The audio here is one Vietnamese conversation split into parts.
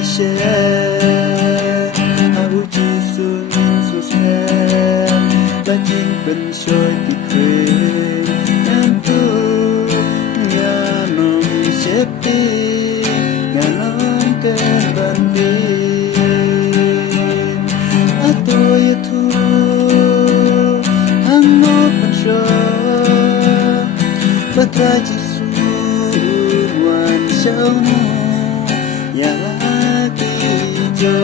ishe au chi sun su se ba jin ben shoy ti kre nan tu ya nom shepi ya nom ke ban bi ato ye tu ang no pan shoy ba tra ji su wan shao no ya ki jo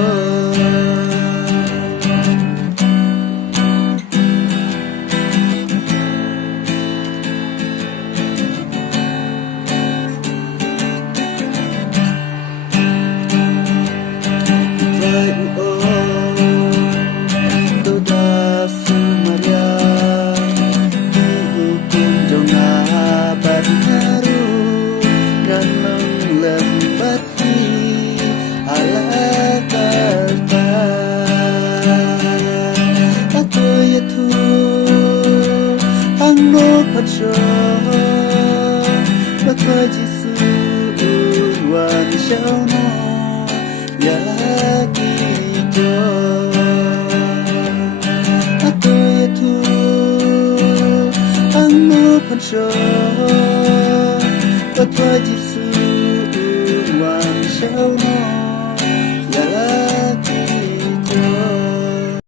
bất ngờ chỉ sự hoàn sao nó ya ki cho tôi thu anh nó phân cho bất ngờ chỉ sự hoàn sao nó